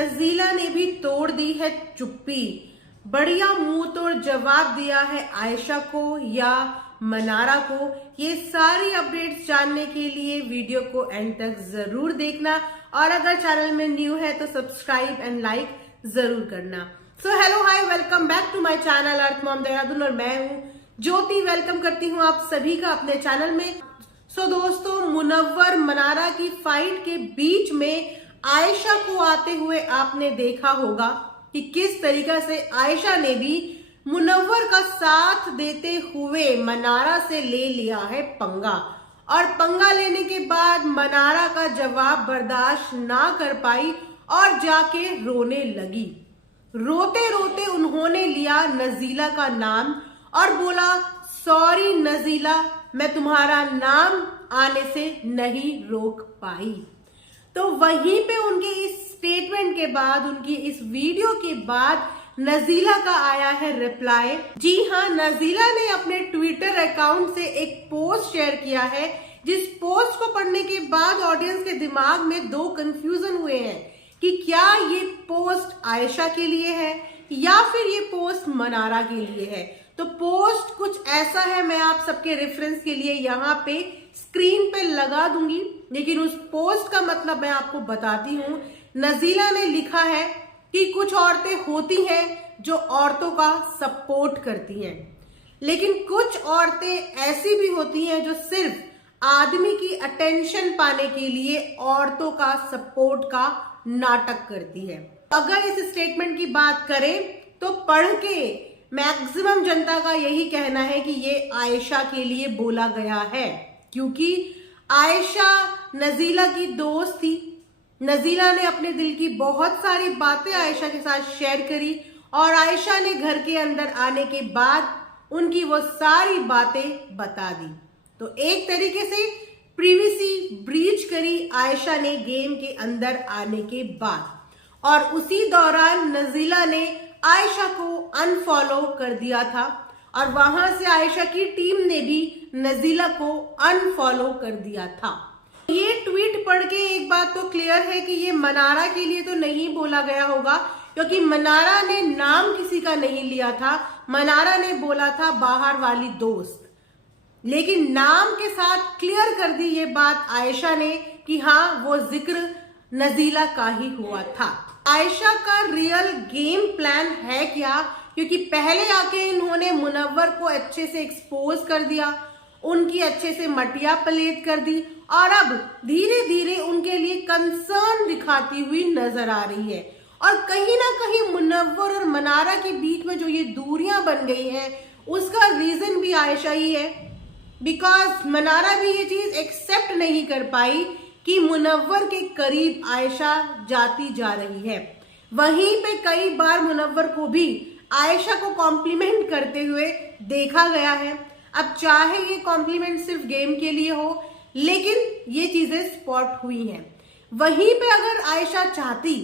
नजीला ने भी तोड़ दी है चुप्पी। बढ़िया मुंह तोड़ जवाब दिया है आयशा को या मनारा को। ये सारी अपडेट्स जानने के लिए वीडियो को एंड तक जरूर देखना और अगर चैनल में न्यू है तो सब्सक्राइब एंड लाइक जरूर करना। So hello hi, welcome back to my channel earth mom Dehradun और मैं हूँ ज्योति। वेलकम करती हूँ आप सभी का अपने चैनल में। सो दोस्तों, मुनव्वर मनारा की फाइट के बीच में आयशा को आते हुए आपने देखा होगा कि किस तरीका से आयशा ने भी मुनव्वर का साथ देते हुए मनारा से ले लिया है पंगा। और पंगा लेने के बाद मनारा का जवाब बर्दाश्त ना कर पाई और जाके रोने लगी। रोते रोते उन्होंने लिया नजीला का नाम और बोला, सॉरी नजीला, मैं तुम्हारा नाम आने से नहीं रोक पाई। तो वहीं पे उनके इस स्टेटमेंट के बाद, उनकी इस वीडियो के बाद नजीला का आया है रिप्लाई। जी हाँ, नजीला ने अपने ट्विटर अकाउंट से एक पोस्ट शेयर किया है, जिस पोस्ट को पढ़ने के बाद ऑडियंस के दिमाग में दो कंफ्यूजन हुए हैं कि क्या ये पोस्ट आयशा के लिए है या फिर ये पोस्ट मनारा के लिए है। तो पोस्ट कुछ ऐसा है, मैं आप सबके रेफरेंस के लिए यहाँ पे स्क्रीन पे लगा दूंगी, लेकिन उस पोस्ट का मतलब मैं आपको बताती हूँ। नजीला ने लिखा है कि कुछ औरतें होती हैं जो औरतों का सपोर्ट करती हैं, लेकिन कुछ औरतें ऐसी भी होती हैं जो सिर्फ आदमी की अटेंशन पाने के लिए औरतों का सपोर्ट का नाटक करती है। अगर इस स्टेटमेंट की बात करें तो पढ़ के मैक्सिमम जनता का यही कहना है कि ये आयशा के लिए बोला गया है, क्योंकि आयशा नजीला की दोस्त थी। नजीला ने अपने दिल की बहुत सारी बातें आयशा के साथ शेयर करी और आयशा ने घर के अंदर आने के बाद उनकी वो सारी बातें बता दी। तो एक तरीके से प्रिवेसी ब्रीच करी आयशा ने गेम के अंदर आने के बाद, और उसी दौरान नजीला ने आयशा को अनफॉलो कर दिया था और वहां से आयशा की टीम ने भी नजीला को अनफॉलो कर दिया था। ये ट्वीट पढ़ के एक बात तो क्लियर है कि ये मनारा के लिए तो नहीं बोला गया होगा, क्योंकि मनारा ने नाम किसी का नहीं लिया था। मनारा ने बोला था बाहर वाली दोस्त, लेकिन नाम के साथ क्लियर कर दी ये बात आयशा ने कि हाँ, वो जिक्र नजीला का ही हुआ था। आयशा का रियल गेम प्लान है क्या? क्योंकि पहले आके इन्होंने मुनव्वर को अच्छे से एक्सपोज कर दिया, उनकी अच्छे से मटिया पलेट कर दी और अब धीरे धीरे उनके लिए कंसर्न दिखाती हुई नजर आ रही है। और कहीं ना कहीं मुनव्वर और मनारा के बीच में जो ये दूरियां बन गई हैं, उसका रीजन भी आयशा ही है। बिकॉज मनारा भी ये चीज एक्सेप्ट नहीं कर पाई कि मुनव्वर के करीब आयशा जाती जा रही है। वहीं पे कई बार मुनव्वर को भी आयशा को कॉम्प्लीमेंट करते हुए देखा गया है। अब चाहे ये कॉम्प्लीमेंट सिर्फ गेम के लिए हो, लेकिन ये चीजें स्पॉट हुई हैं। वहीं पे अगर आयशा चाहती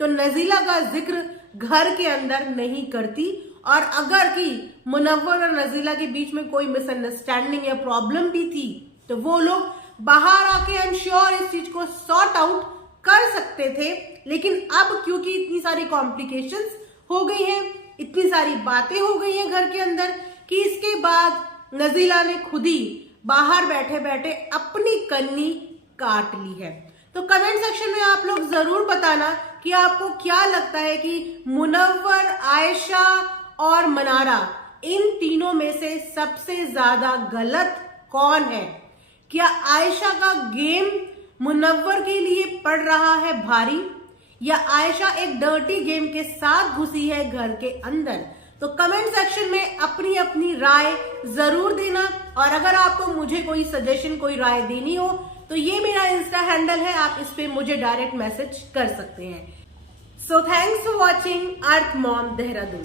तो नजीला का जिक्र घर के अंदर नहीं करती, और अगर कि मुनव्वर और नजीला के बीच में कोई मिसअंडरस्टैंडिंग या प्रॉब्लम भी थी तो वो लोग बाहर आके आई एम श्योर इस चीज को सॉर्ट आउट कर सकते थे। लेकिन अब क्योंकि इतनी सारी कॉम्प्लिकेशंस हो गई हैं, इतनी सारी बातें हो गई हैं घर के अंदर, कि इसके बाद नजीला ने खुद ही बाहर बैठे बैठे अपनी कन्नी काट ली है। तो कमेंट सेक्शन में आप लोग जरूर बताना कि आपको क्या लगता है कि मुनव्वर, आयशा और मनारा, इन तीनों में से सबसे ज्यादा गलत कौन है? क्या आयशा का गेम मुनव्वर के लिए पड़ रहा है भारी, या आयशा एक डर्टी गेम के साथ घुसी है घर के अंदर? तो कमेंट सेक्शन में अपनी अपनी राय जरूर देना, और अगर आपको मुझे कोई सजेशन, कोई राय देनी हो तो ये मेरा इंस्टा हैंडल है, आप इस पे मुझे डायरेक्ट मैसेज कर सकते हैं। So thanks for watching earth mom Dehradun.